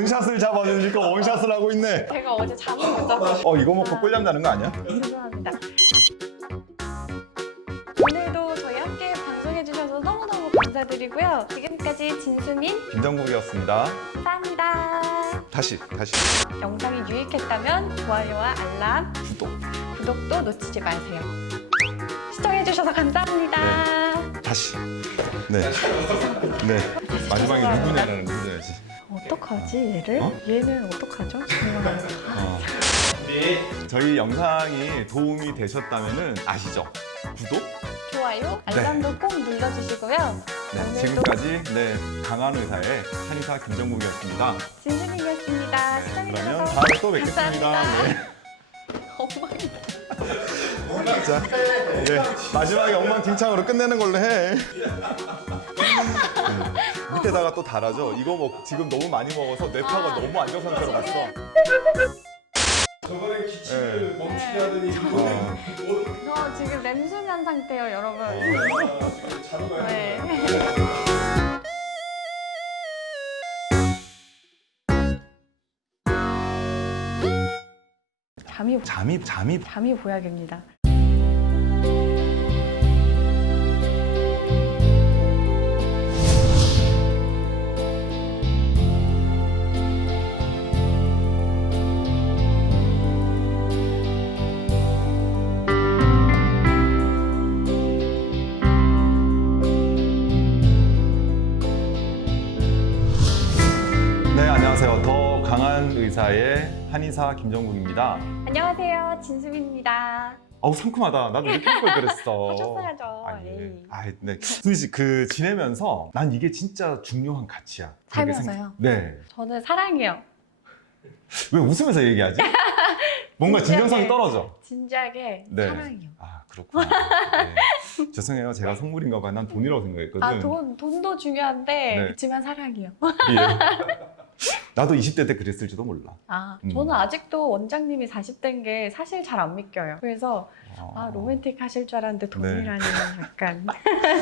원샷을 잡아주니까 원샷을 하고 있네. 제가 어제 잠을 못 잤어요. 이거 먹고 꿀잠 자는 거 아니야? 죄송합니다. 오늘도 저희 함께 방송해주셔서 너무너무 감사드리고요. 지금까지 진수민 김정국이었습니다. 감사합니다. 다시. 영상이 유익했다면 좋아요와 알람, 구독도 놓치지 마세요. 시청해주셔서 감사합니다. 다시. 네. 마지막에 누구냐라는 문제야지. 어떡하지 얘를? 어? 얘는 어떡하죠? 정말. 저희 영상이 도움이 되셨다면 아시죠? 구독? 좋아요, 알람도 꼭 눌러주시고요. 네, 오늘도 지금까지 강한 의사의 한의사 김정국이었습니다. 진수민이었습니다. 네, 시청해주셔서 그러면 다음에 또 뵙겠습니다. 감사합니다. 네. 자, 마지막에 엉망진창으로 끝내는 걸로 해. 밑에다가 또 달아줘. 이거 지금 너무 많이 먹어서 뇌파가 너무 안 좋은 상태로 갔어. 저번에 기침을 멈추게 하더니 저 지금 렘수면 상태예요, 여러분. 자는 거야. 네. 잠이 보약입니다. 네, 안녕하세요. 더 강한 의사의 한의사 김정국입니다. 안녕하세요, 진수민입니다. 어우, 상큼하다. 나도 이렇게 할 걸 그랬어. 하셨어야죠. 네. 수민 씨, 지내면서 난 이게 진짜 중요한 가치야. 그렇게 살면서요? 네. 저는 사랑해요. 왜 웃으면서 얘기하지? 뭔가 진지하게. 진정성이 떨어져. 진지하게 네. 사랑해요. 아, 그렇구나. 네. 죄송해요. 제가 선물인가 봐. 난 돈이라고 생각했거든. 돈도 중요한데 네. 그렇지만 사랑해요. 예. 나도 20대 때 그랬을지도 몰라. 저는 아직도 원장님이 40대인 게 사실 잘 안 믿겨요. 그래서 로맨틱 하실 줄 알았는데 돈이라니 약간.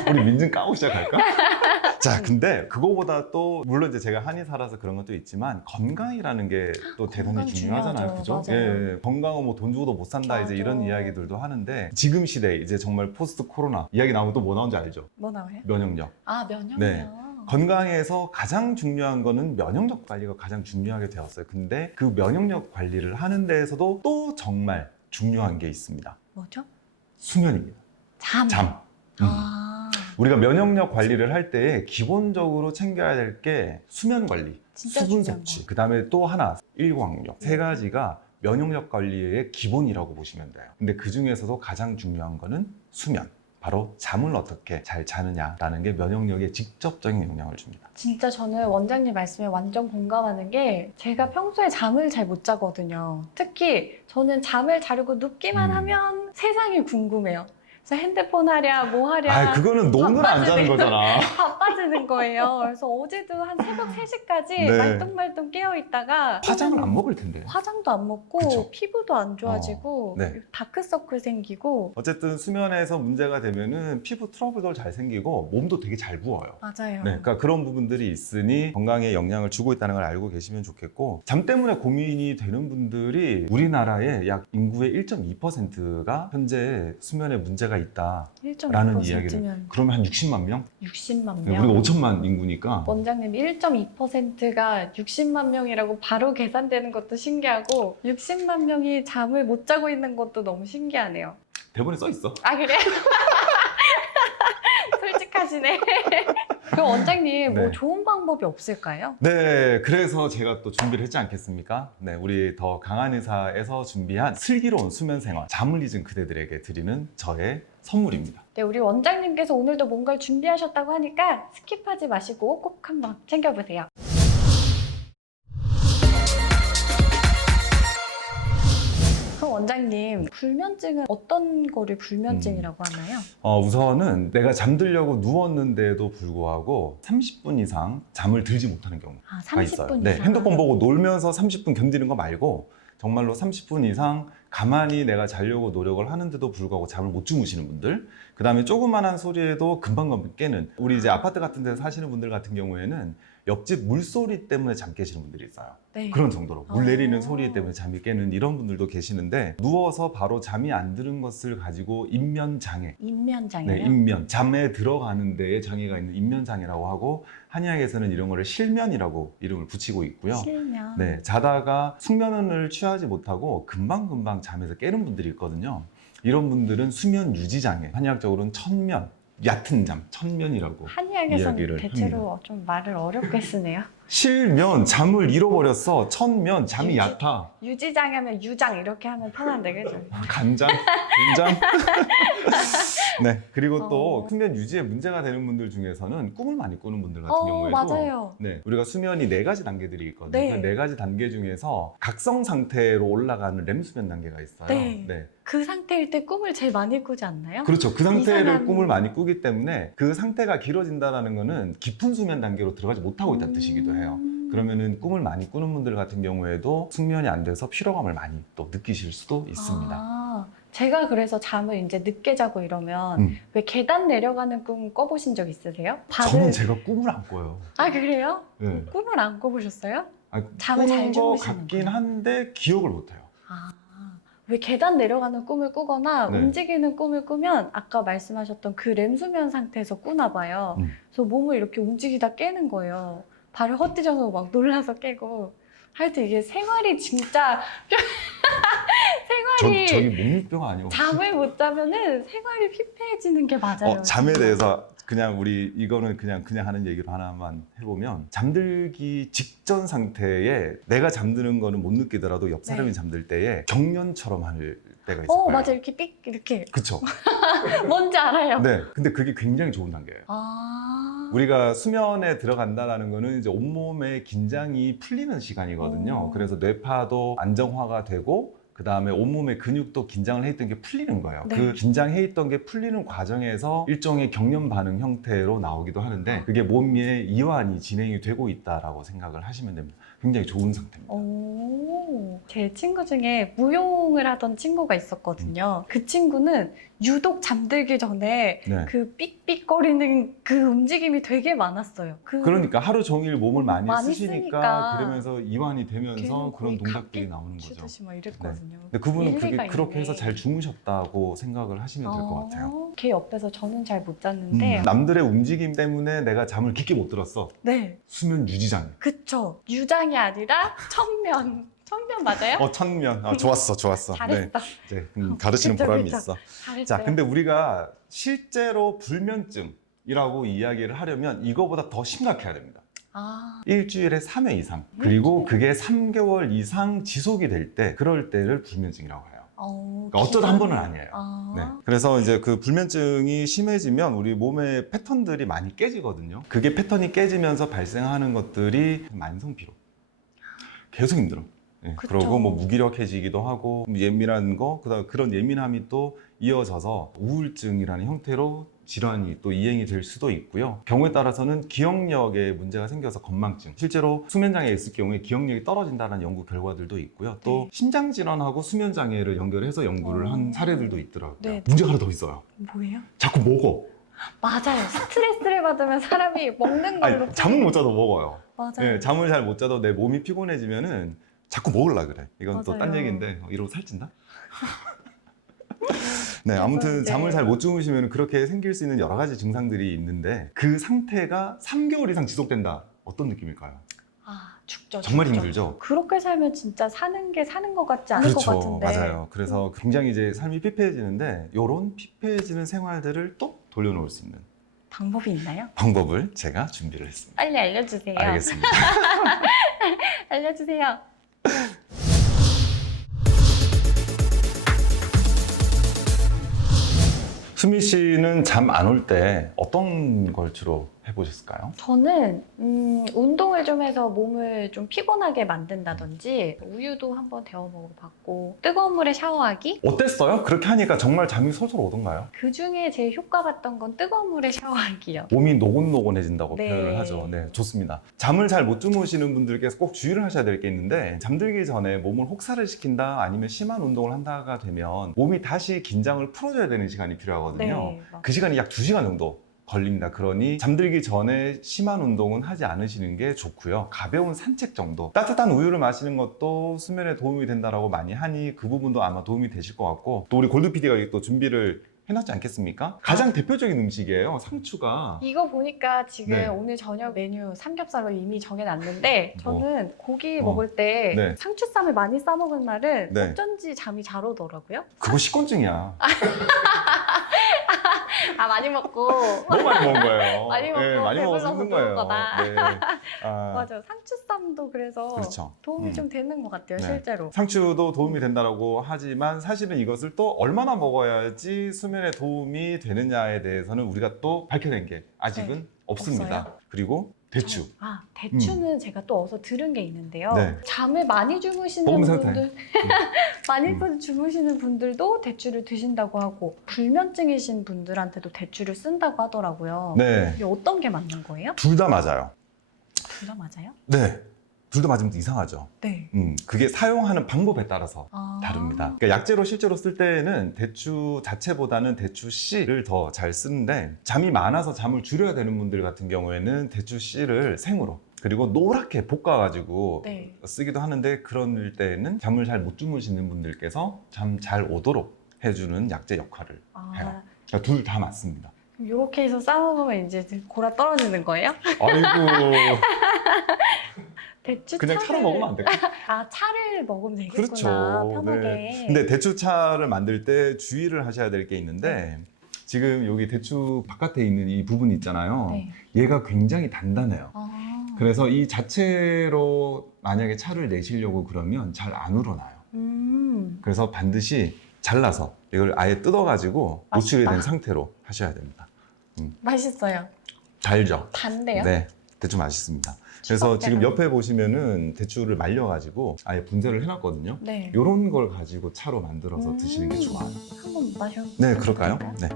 우리 민증 까고 시작할까? 자, 근데 그거보다 또 물론 이제 제가 한의사라서 그런 것도 있지만 건강이라는 게 또 대단히 건강 중요하잖아요. 중요하죠. 그죠? 맞아요. 예, 건강은 뭐 돈 주고도 못 산다 이제 맞아. 이런 이야기들도 하는데 지금 시대 이제 정말 포스트 코로나 이야기 나오면 또 뭐 나오는지 알죠? 뭐 나와요? 면역력. 면역력. 네. 건강에서 가장 중요한 거는 면역력 관리가 가장 중요하게 되었어요. 근데 그 면역력 관리를 하는 데에서도 또 정말 중요한 게 있습니다. 뭐죠? 수면입니다. 잠. 우리가 면역력 관리를 할 때 기본적으로 챙겨야 될 게 수면 관리, 진짜 수분 중요한 섭취, 그 다음에 또 하나 일광욕. 세 가지가 면역력 관리의 기본이라고 보시면 돼요. 근데 그 중에서도 가장 중요한 거는 수면. 바로 잠을 어떻게 잘 자느냐라는 게 면역력에 직접적인 영향을 줍니다. 진짜 저는 원장님 말씀에 완전 공감하는 게 제가 평소에 잠을 잘 못 자거든요. 특히 저는 잠을 자려고 눕기만 하면 세상이 궁금해요. 그래서 핸드폰 하랴 뭐 하랴 그거는 논을 안 자는 거잖아. 바빠지는 거예요. 그래서 어제도 한 새벽 3시까지 네. 말똥말똥 깨어있다가 화장을 안 먹을 텐데. 화장도 안 먹고 그쵸. 피부도 안 좋아지고 네. 다크서클 생기고 어쨌든 수면에서 문제가 되면은 피부 트러블도 잘 생기고 몸도 되게 잘 부어요. 맞아요. 네, 그러니까 그런 부분들이 있으니 건강에 영향을 주고 있다는 걸 알고 계시면 좋겠고 잠 때문에 고민이 되는 분들이 우리나라의 약 인구의 1.2%가 현재 수면에 문제가 있다라는 이야기를 그러면 한 60만 명? 60만 네, 명. 우리가 5천만 인구니까 원장님 1.2%가 60만 명이라고 바로 계산되는 것도 신기하고 60만 명이 잠을 못 자고 있는 것도 너무 신기하네요. 대본에 써 있어. 아 그래? 솔직하시네. 그럼 원장님 네. 뭐 좋은 방법이 없을까요? 네, 그래서 제가 또 준비를 했지 않겠습니까? 네, 우리 더 강한 의사에서 준비한 슬기로운 수면 생활, 잠을 잊은 그대들에게 드리는 저의 선물입니다. 네, 우리 원장님께서 오늘도 뭔가를 준비하셨다고 하니까 스킵하지 마시고 꼭 한번 챙겨보세요. 그럼 원장님, 불면증은 어떤 거를 불면증이라고 하나요? 우선은 내가 잠들려고 누웠는데도 불구하고 30분 이상 잠을 들지 못하는 경우가 30분 있어요. 이상? 네, 핸드폰 보고 놀면서 30분 견디는 거 말고 정말로 30분 이상 가만히 내가 자려고 노력을 하는데도 불구하고 잠을 못 주무시는 분들, 그 다음에 조그만한 소리에도 금방 깨는, 우리 이제 아파트 같은 데서 사시는 분들 같은 경우에는 옆집 물소리 때문에 잠 깨시는 분들이 있어요. 네. 그런 정도로 물 내리는 아. 소리 때문에 잠이 깨는 이런 분들도 계시는데 누워서 바로 잠이 안 드는 것을 가지고 인면장애, 인면장애요? 네, 인면, 잠에 들어가는 데에 장애가 있는 인면장애라고 하고 한의학에서는 이런 거를 실면이라고 이름을 붙이고 있고요. 실면. 네, 자다가 숙면을 취하지 못하고 금방금방 잠에서 깨는 분들이 있거든요. 이런 분들은 수면 유지 장애, 한의학적으로는 천면, 얕은 잠, 천면이라고. 한의학에서는 이야기를 대체로 좀 말을 어렵게 쓰네요. 실면, 잠을 잃어버렸어. 천면, 잠이 유지. 얕아. 유지장애면 유장 이렇게 하면 편한데 그죠? 간장, 된장. 네, 그리고 또 어. 수면 유지에 문제가 되는 분들 중에서는 꿈을 많이 꾸는 분들 같은 경우에도 맞아요. 네, 우리가 수면이 4가지 단계들이 있거든요. 네. 그 4가지 단계 중에서 각성 상태로 올라가는 렘 수면 단계가 있어요. 네. 그 상태일 때 꿈을 제일 많이 꾸지 않나요? 그렇죠. 그 상태를 이상한- 꿈을 많이 꾸기 때문에 그 상태가 길어진다는 거는 깊은 수면 단계로 들어가지 못하고 있다는 뜻이기도 해요. 그러면은 꿈을 많이 꾸는 분들 같은 경우에도 숙면이 안 돼서 피로감을 많이 또 느끼실 수도 있습니다. 아, 제가 그래서 잠을 이제 늦게 자고 이러면 왜 계단 내려가는 꿈 꿔보신 적 있으세요? 저는 제가 꿈을 안 꿔요. 아 그래요? 네. 꿈을 안 꿔보셨어요? 아니, 잠을 잘 꾸는 거 주무시는 같긴 거예요? 한데 기억을 못 해요. 아, 왜 계단 내려가는 꿈을 꾸거나 네. 움직이는 꿈을 꾸면 아까 말씀하셨던 그 렘수면 상태에서 꾸나 봐요. 그래서 몸을 이렇게 움직이다 깨는 거예요. 발을 헛디뎌서 막 놀라서 깨고. 하여튼 이게 생활이 진짜 생활이 저기 목류병 아니고. 잠을 못 자면은 생활이 피폐해지는 게 맞아요. 잠에 대해서 그냥 우리 이거는 그냥 하는 얘기로 하나만 해보면 잠들기 직전 상태에 내가 잠드는 거는 못 느끼더라도 옆 사람이 네. 잠들 때에 경련처럼 할 때가 있을 거예요. 맞아 이렇게 삑 이렇게 그쵸? 뭔지 알아요. 네. 근데 그게 굉장히 좋은 단계예요. 아, 우리가 수면에 들어간다라는 거는 이제 온몸의 긴장이 풀리는 시간이거든요. 오. 그래서 뇌파도 안정화가 되고 그 다음에 온몸의 근육도 긴장을 해 있던 게 풀리는 거예요. 네. 그 긴장해 있던 게 풀리는 과정에서 일종의 경련 반응 형태로 나오기도 하는데 그게 몸의 이완이 진행이 되고 있다라고 생각을 하시면 됩니다. 굉장히 좋은 상태입니다. 오, 제 친구 중에 무용을 하던 친구가 있었거든요. 그 친구는 유독 잠들기 전에 네. 그 삑삑거리는 그 움직임이 되게 많았어요. 그러니까 하루 종일 몸을 많이 많이 쓰시니까 쓰니까 그러면서 이완이 걔는 되면서 그런 거의 동작들이 각기 나오는 거죠. 치듯이 막 이랬거든요. 근데 그분은 일리가 그렇게 해서 있네. 잘 주무셨다고 생각을 하시면 될 것 같아요. 걔 옆에서 저는 잘 못 잤는데 남들의 움직임 때문에 내가 잠을 깊게 못 들었어. 네, 수면 유지장애. 그쵸. 유장이 아니라 천면. 천면 맞아요? 천면. 좋았어. 잘했어. 네, 가르치는 그쵸, 보람이 그쵸. 있어. 잘했어요. 자, 근데 우리가 실제로 불면증이라고 이야기를 하려면 이거보다 더 심각해야 됩니다. 아, 일주일에 3회 이상. 그리고 그게 3개월 이상 지속이 될 때, 그럴 때를 불면증이라고 해요. 그러니까 어쩌다 한 번은 아니에요. 아, 네. 그래서 이제 그 불면증이 심해지면 우리 몸의 패턴들이 많이 깨지거든요. 그게 패턴이 깨지면서 발생하는 것들이 만성 피로. 계속 힘들어. 네. 그쵸. 그리고 뭐 무기력해지기도 하고 예민한 거, 그다음 그런 예민함이 또 이어져서 우울증이라는 형태로 질환이 또 이행이 될 수도 있고요. 경우에 따라서는 기억력에 문제가 생겨서 건망증. 실제로 수면장애 있을 경우에 기억력이 떨어진다는 연구 결과들도 있고요. 또 네. 심장질환하고 수면장애를 연결해서 연구를 한 사례들도 있더라고요. 네. 문제가 하나 더 있어요. 뭐예요? 자꾸 먹어. 맞아요. 스트레스를 받으면 사람이 먹는 걸로. 아니, 잠을 못 자도 먹어요. 맞아요. 네, 잠을 잘 못 자도 내 몸이 피곤해지면은 자꾸 먹으려 그래. 이건 또 딴 맞아요. 얘기인데 이러고 살찐다? 네, 그래서 아무튼 이제- 잠을 잘 못 주무시면 그렇게 생길 수 있는 여러 가지 증상들이 있는데 그 상태가 3개월 이상 지속된다. 어떤 느낌일까요? 아, 죽죠. 정말 죽죠. 힘들죠? 그렇게 살면 진짜 사는 게 사는 것 같지 않을 것 그렇죠. 같은데. 맞아요. 그래서 굉장히 이제 삶이 피폐해지는데 이런 피폐해지는 생활들을 또 돌려놓을 수 있는 방법이 있나요? 방법을 제가 준비를 했습니다. 빨리 알려주세요. 알겠습니다. 알려주세요. 수미 씨는 잠 안 올 때 어떤 걸 주로 해보셨을까요? 저는 운동을 좀 해서 몸을 좀 피곤하게 만든다든지 우유도 한번 데워 먹어봤고 뜨거운 물에 샤워하기? 어땠어요? 그렇게 하니까 정말 잠이 솔솔 오던가요? 그 중에 제일 효과 봤던 건 뜨거운 물에 샤워하기요. 몸이 노곤노곤해진다고 네. 표현을 하죠. 네, 좋습니다. 잠을 잘 못 주무시는 분들께서 꼭 주의를 하셔야 될 게 있는데 잠들기 전에 몸을 혹사를 시킨다 아니면 심한 운동을 한다가 되면 몸이 다시 긴장을 풀어줘야 되는 시간이 필요하거든요. 네, 막 그 시간이 약 2시간 정도 걸립니다. 그러니 잠들기 전에 심한 운동은 하지 않으시는 게 좋고요. 가벼운 산책 정도. 따뜻한 우유를 마시는 것도 수면에 도움이 된다라고 많이 하니 그 부분도 아마 도움이 되실 것 같고, 또 우리 골드 PD가 또 준비를 해놨지 않겠습니까? 가장 대표적인 음식이에요, 상추가. 이거 보니까 지금 네. 오늘 저녁 메뉴 삼겹살로 이미 정해놨는데 저는 고기 어. 먹을 때 네. 상추쌈을 많이 싸먹은 날은 네. 어쩐지 잠이 잘 오더라고요. 그거 식곤증이야. 아, 많이 먹고. 너무 많이 먹은 거예요. 많이 먹고 많이 먹어서 배불러서 힘든 거예요. 그런 거다. 네. 아, 맞아요. 상추쌈도 그래서 그렇죠. 도움이 좀 되는 것 같아요, 네. 실제로. 상추도 도움이 된다고 하지만 사실은 이것을 또 얼마나 먹어야지 수면에 도움이 되느냐에 대해서는 우리가 또 밝혀낸 게 아직은 없습니다. 없어요? 그리고 대추. 아, 대추는 제가 또 어디서 들은 게 있는데요. 네. 잠을 많이 주무시는 먹은 상태. 분들, 많이 주무시는 분들도 대추를 드신다고 하고, 불면증이신 분들한테도 대추를 쓴다고 하더라고요. 네. 이게 어떤 게 맞는 거예요? 둘 다 맞아요. 둘 다 맞아요? 네. 둘 다 맞으면 이상하죠. 네. 그게 사용하는 방법에 따라서 아. 다릅니다. 그러니까 약재로 실제로 쓸 때는 대추 자체보다는 대추 씨를 더 잘 쓰는데, 잠이 많아서 잠을 줄여야 되는 분들 같은 경우에는 대추 씨를 생으로 그리고 노랗게 볶아가지고 네. 쓰기도 하는데, 그럴 때는 잠을 잘 못 주무시는 분들께서 잠 잘 오도록 해주는 약재 역할을 해요. 아, 그러니까 둘 다 맞습니다. 이렇게 해서 싸먹으면 이제 골아 떨어지는 거예요? 아이고, 대추 그냥 차로 먹으면 안 될까? 아, 차를 먹으면 되겠구나. 그렇죠. 편하게. 네. 근데 대추차를 만들 때 주의를 하셔야 될 게 있는데, 지금 여기 대추 바깥에 있는 이 부분 있잖아요. 네. 얘가 굉장히 단단해요. 아. 그래서 이 자체로 만약에 차를 내시려고 그러면 잘 안 우러나요. 그래서 반드시 잘라서 이걸 아예 뜯어가지고 노출이 된 맛있다. 상태로 하셔야 됩니다. 맛있어요. 달죠? 단데요? 네, 대추 맛있습니다. 그래서 지금 옆에 보시면은 대추를 말려가지고 아예 분쇄를 해놨거든요. 네. 이런 걸 가지고 차로 만들어서 드시는 게 좋아요. 한번 마셔. 네, 그럴까요? 네.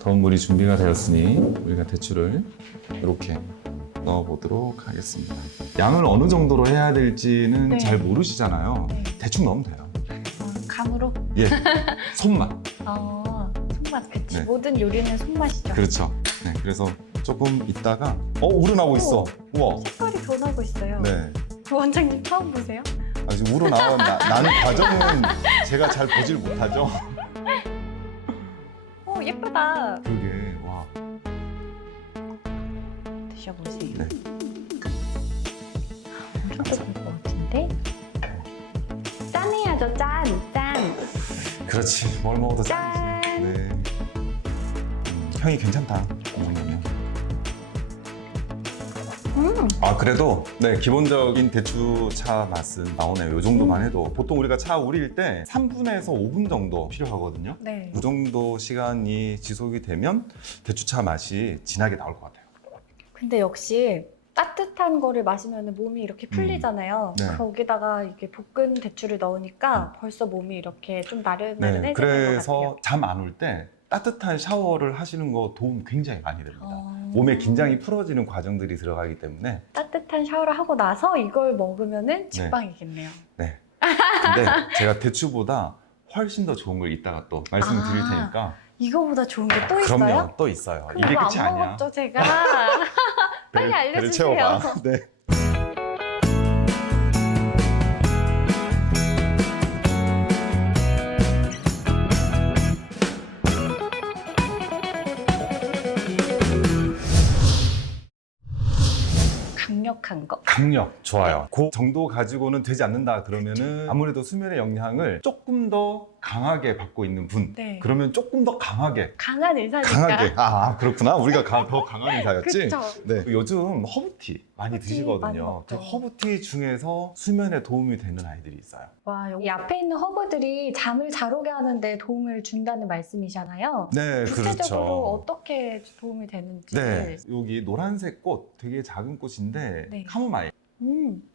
더운 물이 준비가 되었으니 우리가 대추를 이렇게 넣어보도록 하겠습니다. 양을 어느 정도로 해야 될지는 네. 잘 모르시잖아요. 네. 대충 넣으면 돼요. 감으로? 예, 손맛. 손맛, 그치. 네. 모든 요리는 손맛이죠. 그렇죠. 네, 그래서 조금 있다가 우러나고 있어. 우와. 색깔이 변하고 있어요. 네. 그 원장님 처음 보세요? 지금 나는 과정은 제가 잘 보질 못하죠. 예쁘다. 그게 와. 드셔보세요. 네. 엄청 뜨거울 것 같은데? 짠해야죠, 짠! 그렇지. 뭘 먹어도 짠! 네. 향이 괜찮다. 이 정도면. 그래도 네, 기본적인 대추차 맛은 나오네요. 이 정도만 해도 보통 우리가 차 우릴 때 3분에서 5분 정도 필요하거든요. 네. 이 정도 시간이 지속이 되면 대추차 맛이 진하게 나올 것 같아요. 근데 역시 따뜻한 거를 마시면 몸이 이렇게 풀리잖아요. 네. 거기다가 이렇게 볶은 대추를 넣으니까 벌써 몸이 이렇게 좀 나른나른해지는 네, 것 같아요. 그래서 잠 안 올 때 따뜻한 샤워를 하시는 거 도움 굉장히 많이 됩니다. 어. 몸의 긴장이 풀어지는 과정들이 들어가기 때문에. 따뜻한 샤워를 하고 나서 이걸 먹으면은 직방이겠네요. 네. 근데 제가 대추보다 훨씬 더 좋은 걸 이따가 또 말씀드릴 아. 테니까. 이거보다 좋은 게 또 있어요? 그럼요, 또 있어요. 그럼 이게 이거 끝이 안 아니야. 먹었죠, 제가? 빨리 배를 알려주세요. 채워봐. 네. 강력한 거. 강력 좋아요. 그 정도 가지고는 되지 않는다 그러면은 아무래도 수면의 영향을 조금 더 강하게 받고 있는 분. 네. 그러면 조금 더 강하게. 강한 의사니까. 강하게. 그렇구나. 우리가 더 강한 의사였지. 그쵸. 네. 요즘 허브티 많이 많이 드시거든요. 먹죠. 그 허브티 중에서 수면에 도움이 되는 아이들이 있어요. 와, 여기 앞에 있는 허브들이 잠을 잘 오게 하는데 도움을 준다는 말씀이잖아요. 네, 구체적으로 그렇죠. 어떻게 도움이 되는지. 네, 여기 노란색 꽃, 되게 작은 꽃인데 네. 카모마일.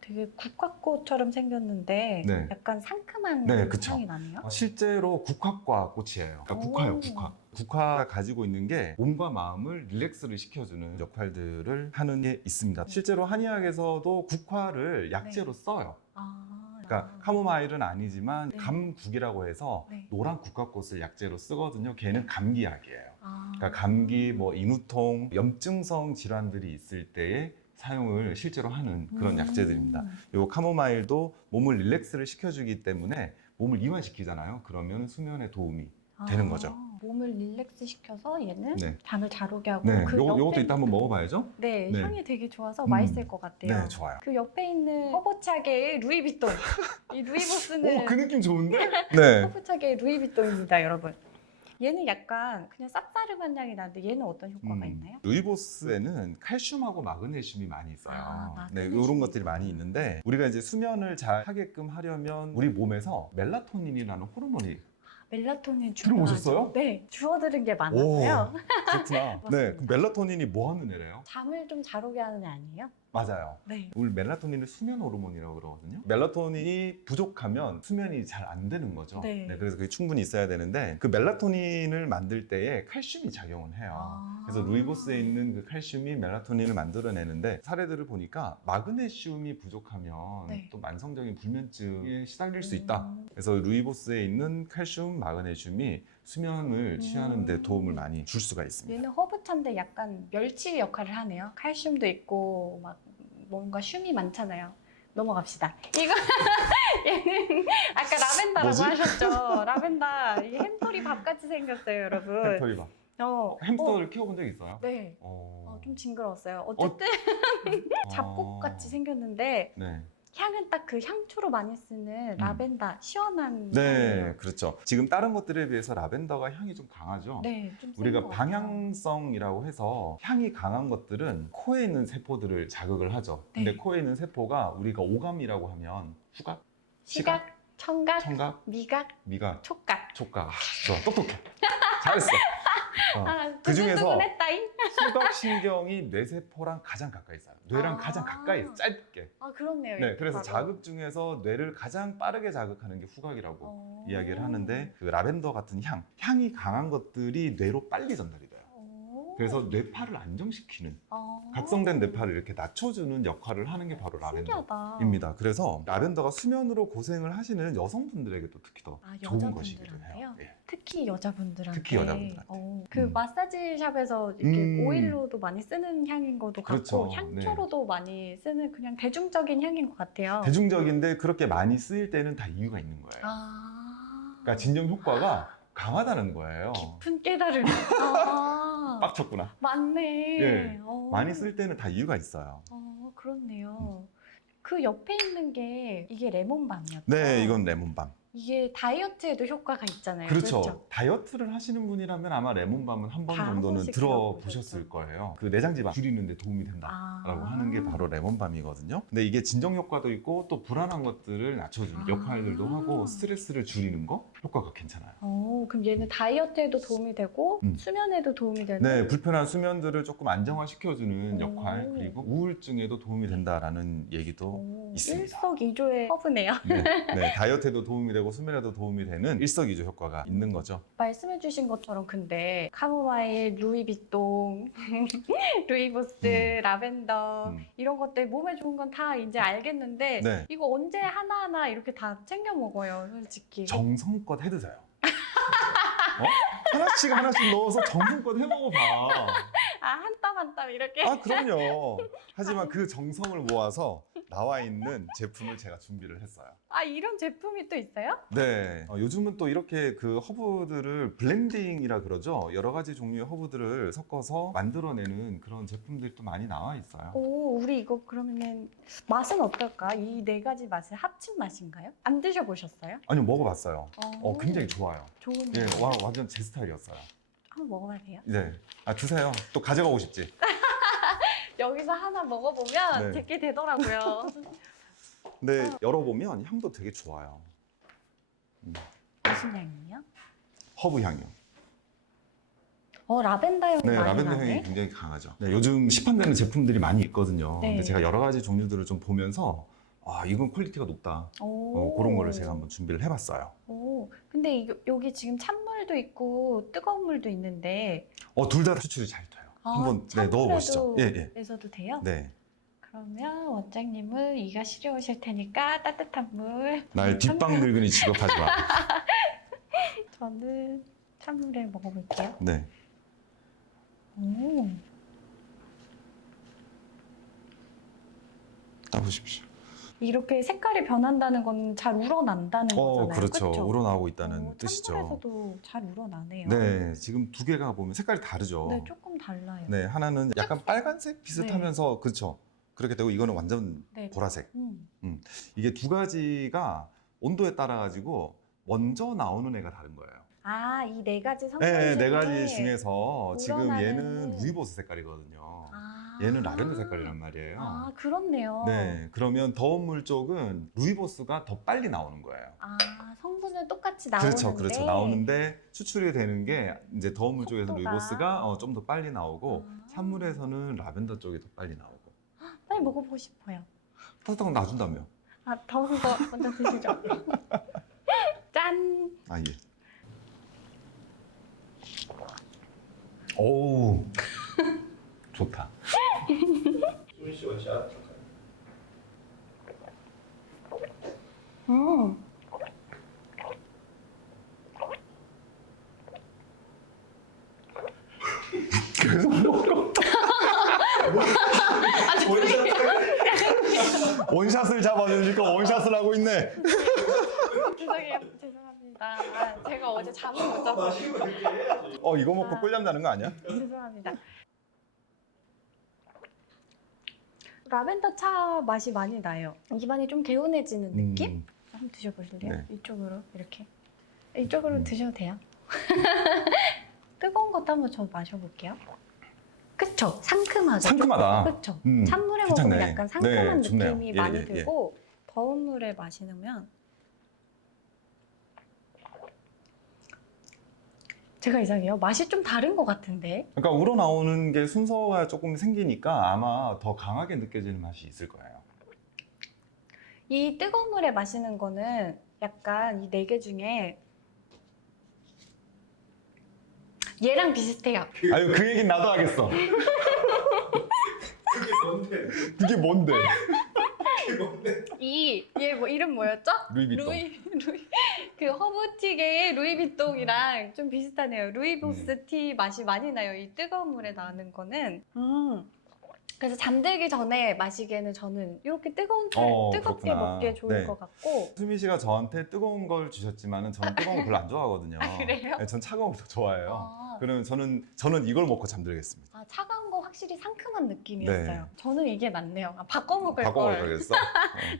되게 국화꽃처럼 생겼는데 네. 약간 상큼한 네, 그쵸. 향이 나네요. 실제로 국화과 꽃이에요. 그러니까 국화요, 오. 국화. 국화가 가지고 있는 게 몸과 마음을 릴렉스를 시켜주는 역할들을 하는 게 있습니다. 실제로 한의학에서도 국화를 약재로 써요. 그러니까 카모마일은 아니지만 네. 감국이라고 해서 네. 노란 국화꽃을 약재로 쓰거든요. 걔는 감기약이에요. 그러니까 감기, 뭐 인후통, 염증성 질환들이 있을 때에 사용을 실제로 하는 그런 약재들입니다. 요 카모마일도 몸을 릴렉스를 시켜주기 때문에 몸을 이완시키잖아요. 그러면 수면에 도움이 되는 거죠. 몸을 릴렉스 시켜서 얘는 네. 잠을 잘 오게 하고 네, 그 요것도 옆에 이따 한번 먹어봐야죠. 네, 네. 향이 되게 좋아서 맛있을 것 같아요. 네, 좋아요. 그 옆에 있는 허브차게의 루이비통. 이 루이보스는 오, 그 느낌 좋은데? 네. 허브차게의 루이비통입니다, 여러분. 얘는 약간 그냥 쌉싸름한 향이 나는데 얘는 어떤 효과가 있나요? 루이보스에는 칼슘하고 마그네슘이 많이 있어요. 아, 네, 마그네슘이 이런 것들이 많이 있는데 우리가 이제 수면을 잘 하게끔 하려면 우리 몸에서 멜라토닌이라는 호르몬이 멜라토닌 들어보셨어요? 네, 주워들은 게 많아서요. 그렇구나. 네, 그럼 멜라토닌이 뭐 하는 애래요? 잠을 좀 잘 오게 하는 애 아니에요? 맞아요. 네. 우리 멜라토닌을 수면 호르몬이라고 그러거든요. 멜라토닌이 부족하면 수면이 잘 안 되는 거죠. 네. 그래서 그게 충분히 있어야 되는데 그 멜라토닌을 만들 때에 칼슘이 작용을 해요. 아. 그래서 루이보스에 있는 그 칼슘이 멜라토닌을 만들어내는데 사례들을 보니까 마그네슘이 부족하면 네. 또 만성적인 불면증에 시달릴 수 있다. 그래서 루이보스에 있는 칼슘, 마그네슘이 수면을 취하는 데 도움을 많이 줄 수가 있습니다. 얘는 허브차인데 약간 멸치 역할을 하네요. 칼슘도 있고 막 뭔가 슘이 많잖아요. 넘어갑시다. 이거 얘는 아까 라벤더라고 뭐지? 하셨죠. 라벤더 이게 햄토리 밥같이 생겼어요, 여러분. 햄스터리바. 햄스터를 키워본 적 있어요? 네. 어... 좀 징그러웠어요. 어쨌든 잡곡같이 생겼는데 네. 향은 딱 그 향초로 많이 쓰는 라벤더 시원한 네, 향이에요. 그렇죠. 지금 다른 것들에 비해서 라벤더가 향이 좀 강하죠. 네, 좀 센 우리가 것 같아요. 방향성이라고 해서 향이 강한 것들은 코에 있는 세포들을 자극을 하죠. 근데 네. 코에 있는 세포가 우리가 오감이라고 하면 후각, 시각, 청각, 청각, 미각, 미각, 촉각. 촉각. 좋아, 똑똑해. 잘했어. 그 중에서 두근두근했다잉. 후각신경이 뇌세포랑 가장 가까이 있어요. 뇌랑 아. 가장 가까이 있어요. 짧게. 아 그렇네요. 네, 그래서 바로. 자극 중에서 뇌를 가장 빠르게 자극하는 게 후각이라고 이야기를 하는데 그 라벤더 같은 향이 강한 것들이 뇌로 빨리 전달이 돼요. 그래서 뇌파를 안정시키는 각성된 뇌파를 이렇게 낮춰주는 역할을 하는 게 바로 신기하다. 라벤더입니다. 그래서 라벤더가 수면으로 고생을 하시는 여성분들에게 또 특히 더 좋은 것이기도 해요. 여자분들한테요? 예. 특히 여자분들한테. 특히 여자분들한테. 그 마사지샵에서 이렇게 오일로도 많이 쓰는 향인 것도 그렇죠. 같고 향초로도 많이 쓰는 그냥 대중적인 향인 것 같아요. 대중적인데 그렇게 많이 쓰일 때는 다 이유가 있는 거예요. 그러니까 진정 효과가 강하다는 거예요. 깊은 깨달음. 빡쳤구나. 맞네. 예. 많이 쓸 때는 다 이유가 있어요. 그렇네요. 그 옆에 있는 게 이게 레몬밤이었죠? 네, 이건 레몬밤. 이게 다이어트에도 효과가 있잖아요. 그렇죠. 다이어트를 하시는 분이라면 아마 레몬밤은 한 번 다 정도는 번씩 들어보셨을 거예요. 그 내장지방 줄이는 데 도움이 된다라고 하는 게 바로 레몬밤이거든요. 근데 이게 진정 효과도 있고 또 불안한 것들을 낮춰주는 역할들도 하고 스트레스를 줄이는 거 효과가 괜찮아요. 그럼 얘는 다이어트에도 도움이 되고 수면에도 도움이 되는 네, 불편한 수면들을 조금 안정화시켜주는 역할 그리고 우울증에도 도움이 된다라는 얘기도 있습니다. 일석이조의 허브네요. 네, 다이어트에도 도움이 되고 수면에도 도움이 되는 일석이조 효과가 있는 거죠. 말씀해주신 것처럼 근데 카모마일, 루이비통, 루이보스, 라벤더 이런 것들 몸에 좋은 건 다 이제 알겠는데 네. 이거 언제 하나하나 이렇게 다 챙겨 먹어요, 솔직히. 정성껏 해 드세요. 하나씩 하나씩 넣어서 정성껏 해 먹어봐. 한 땀 한 땀 이렇게. 그럼요. 하지만 그 정성을 모아서 나와 있는 제품을 제가 준비를 했어요. 이런 제품이 또 있어요? 네. 요즘은 또 이렇게 그 허브들을 블렌딩이라 그러죠. 여러 가지 종류의 허브들을 섞어서 만들어내는 그런 제품들이 또 많이 나와 있어요. 우리 이거 그러면은 맛은 어떨까? 이 네 가지 맛을 합친 맛인가요? 안 드셔보셨어요? 아니요, 먹어봤어요. 굉장히 좋아요. 좋은데. 예, 완전 제 스타일이었어요. 한번 먹어봐도 돼요? 네. 드세요. 또 가져가고 싶지? 여기서 하나 먹어보면 네. 되게 되더라고요. 근데 열어보면 향도 되게 좋아요. 무슨 향이에요? 허브 향이요. 라벤더 향이 네, 많이 라벤더 나네. 향이 굉장히 강하죠. 네, 요즘 시판되는 제품들이 많이 있거든요. 네. 근데 제가 여러 가지 종류들을 좀 보면서 이건 퀄리티가 높다. 그런 거를 제가 한번 준비를 해봤어요. 근데 여기 지금 찬물도 있고 뜨거운 물도 있는데 둘 다 추출이 잘 돼요. 한번 넣어보시죠. 에서도 돼요? 네. 그러면 원장님은 이가 시려우실 테니까 따뜻한 물. 날 뒷방 늙은이 취급하지 마. 저는 찬물에 먹어볼게요. 네. 오. 따보십시오. 이렇게 색깔이 변한다는 건 잘 우러난다는 거잖아요. 그렇죠. 그쵸? 우러나오고 있다는 뜻이죠. 찬물에서도 잘 우러나네요. 네, 지금 두 개가 보면 색깔이 다르죠. 네, 조금 달라요. 네, 하나는 약간 빨간색 비슷하면서 그렇죠. 그렇게 되고 이거는 완전 네. 보라색. 음. 이게 두 가지가 온도에 따라 가지고 먼저 나오는 애가 다른 거예요. 아, 이 네 가지 성분 네, 중에 네 가지 중에서 지금 우러나는- 얘는 루이보스 색깔이거든요. 아. 얘는 라벤더 색깔이란 말이에요. 아, 그렇네요. 네, 그러면 더운 물 쪽은 루이보스가 더 빨리 나오는 거예요. 아, 성분은 똑같이 나오는데 그렇죠. 나오는데 추출이 되는 게 이제 더운 물 쪽에서 속도가. 루이보스가 좀 더 빨리 나오고 아. 찬물에서는 라벤더 쪽이 더 빨리 나오고. 빨리 먹어보고 싶어요. 따뜻한 거 놔준다며. 아, 더운 거 먼저 드시죠. 짠! 아 예. 오우 좋다. 소민 씨 원샷. 음. 원샷을 잡아주니까 원샷을 하고 있네. 죄송합니다. 아, 제가 어제 잠을 못 자서 마시고 이렇게 해야지. 이거 먹고 꿀잠 자는 거 아니야? 죄송합니다. 라벤더 차 맛이 많이 나요. 입안이 좀 개운해지는 느낌? 한번 드셔보실래요? 네. 이쪽으로 이렇게. 이쪽으로 음. 드셔도 돼요. 뜨거운 것도 한번 저 마셔볼게요. 그쵸? 상큼하죠? 상큼하다. 그쵸? 음, 찬물에 괜찮네. 먹으면 약간 상큼한 네, 좋네요. 느낌이 예, 많이 예, 예. 들고 더운 물에 마시면 제가 이상해요. 맛이 좀 다른 것 같은데. 그러니까 우러나오는 게 순서가 조금 생기니까 아마 더 강하게 느껴지는 맛이 있을 거예요. 이 뜨거운 물에 마시는 거는 약간 이 네 개 중에 얘랑 비슷해요. 아유 그 얘긴 나도 하겠어. 그게 뭔데? 그게 뭔데? 그게 뭔데? 얘 뭐 이름 뭐였죠? 루이비통. 루이 그 허브티계의 루이비통이랑 좀 비슷하네요. 루이보스 티 맛이 많이 나요. 이 뜨거운 물에 나는 거는. 그래서 잠들기 전에 마시기에는 저는 이렇게 뜨거운 차 뜨겁게 그렇구나. 먹기에 좋을 네. 것 같고. 수미 씨가 저한테 뜨거운 걸 주셨지만은 저는 뜨거운 걸 별로 안 좋아하거든요. 아, 그래요? 네, 전 차가운 걸 더 좋아해요. 아, 그러면 저는 이걸 먹고 잠들겠습니다. 아, 차가운 거 확실히 상큼한 느낌이었어요. 네. 저는 이게 낫네요. 아, 바꿔 먹을 바꿔 걸. 먹을 거겠어?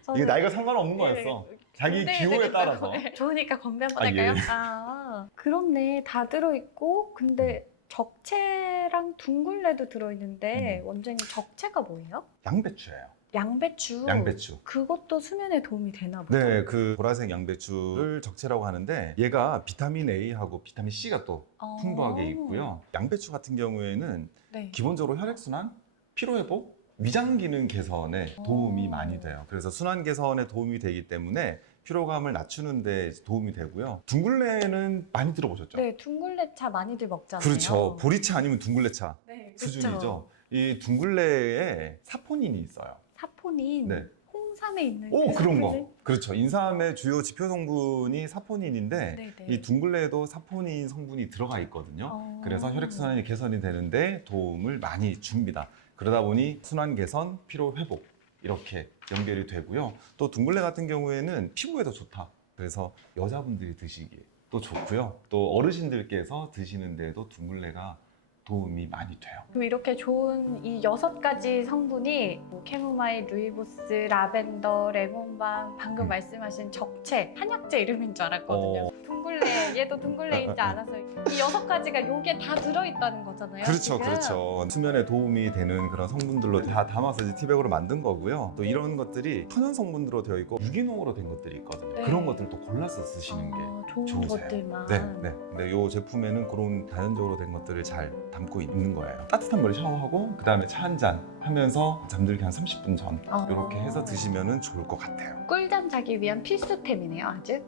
저는- 이게 나이가 상관없는 거였어. 자기 건배해야 기호에 되겠다고. 따라서. 네. 좋으니까 건배 한번 아, 할까요? 예. 아, 그렇네. 다 들어있고 근데 적채랑 둥글레도 들어있는데 원장님 적채가 뭐예요? 양배추예요. 양배추. 양배추. 그것도 수면에 도움이 되나 보죠? 네, 그 보라색 양배추를 적채라고 하는데 얘가 비타민 A하고 비타민 C가 또 풍부하게 있고요. 양배추 같은 경우에는 네. 기본적으로 혈액순환, 피로회복, 위장 기능 개선에 도움이 많이 돼요. 그래서 순환 개선에 도움이 되기 때문에 피로감을 낮추는 데 도움이 되고요. 둥글레는 많이 들어보셨죠? 네, 둥글레차 많이들 먹잖아요. 그렇죠. 보리차 아니면 둥글레차 네, 그쵸. 수준이죠. 이 둥글레에 사포닌이 있어요. 사포닌. 네. 홍삼에 있는 오, 그 그런 사포닌? 거. 그렇죠. 인삼의 주요 지표 성분이 사포닌인데 네네. 이 둥글레에도 사포닌 성분이 들어가 있거든요. 어. 그래서 혈액순환이 개선이 되는데 도움을 많이 줍니다. 그러다 보니 순환 개선, 피로 회복 이렇게 연결이 되고요. 또 둥글레 같은 경우에는 피부에도 좋다. 그래서 여자분들이 드시기에 또 좋고요. 또 어르신들께서 드시는데도 둥글레가 도움이 많이 돼요. 그럼 이렇게 좋은 이 6가지 성분이 뭐 캐모마일, 루이보스, 라벤더, 레몬밤, 방금 말씀하신 적채, 한약재 이름인 줄 알았거든요. 둥글레, 얘도 둥글레인지 알아서 이 6가지가 요게 다 들어있다는 거잖아요. 그렇죠, 지금. 그렇죠. 수면에 도움이 되는 그런 성분들로 다 담아서 이제 티백으로 만든 거고요. 또 이런 것들이 천연 성분으로 되어 있고 유기농으로 된 것들이 있거든요. 네. 그런 것들도 골라서 쓰시는 게 좋은 좋으세요. 것들만. 네, 네. 근데 이 제품에는 그런 자연적으로 된 것들을 잘 담고 있는 거예요. 따뜻한 물에 샤워하고 그 다음에 차 한 잔 하면서 잠들기 한 30분 전 이렇게 해서 드시면 좋을 것 같아요. 꿀잠 자기 위한 필수템이네요, 아주.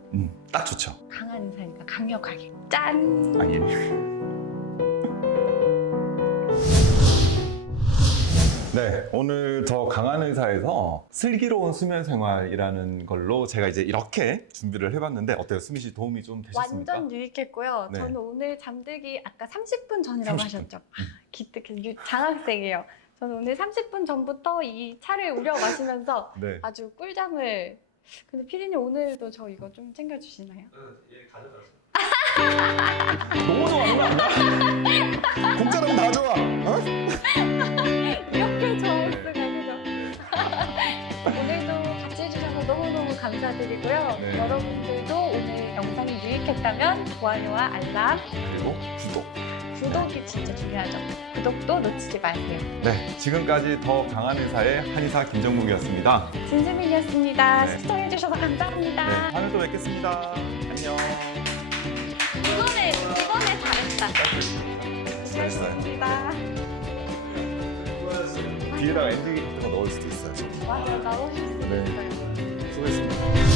딱 좋죠. 강한 의사니까 강력하게. 짠! 아, 예. 네, 오늘 더 강한 의사에서 슬기로운 수면 생활이라는 걸로 제가 이제 이렇게 준비를 해봤는데 어때요? 수미 씨 도움이 좀 되셨습니까? 완전 유익했고요. 네. 저는 오늘 잠들기 아까 30분 전이라고 30분. 하셨죠? 기특해. 장학생이에요. 저는 오늘 30분 전부터 이 차를 우려 마시면서 네. 아주 꿀잠을. 근데 피디님 오늘도 저 이거 좀 챙겨주시나요? 얘 가져갔어. 너무 좋아하는 거 아니야? 공짜라면 다 좋아. 어? 이렇게 좋을 수가 그죠? 오늘도 같이 해주셔서 너무너무 감사드리고요. 네. 여러분들도 오늘 영상이 유익했다면 좋아요와 알람, 그리고 구독. 구독이 진짜 중요하죠. 구독도 놓치지 마세요. 네, 지금까지 더 강한 의사의 한의사 김정국이었습니다. 진수민이었습니다. 네. 시청해주셔서 감사합니다. 네, 다음에 또 뵙겠습니다. 안녕. 이번에 잘했다. 잘했어요. 고맙습니다. 수고하셨어요. 뒤에다가 엔딩 같은 거 넣을 수도 있어요. 맞아, 나오실 수 네. 있어요. 수고했습니다.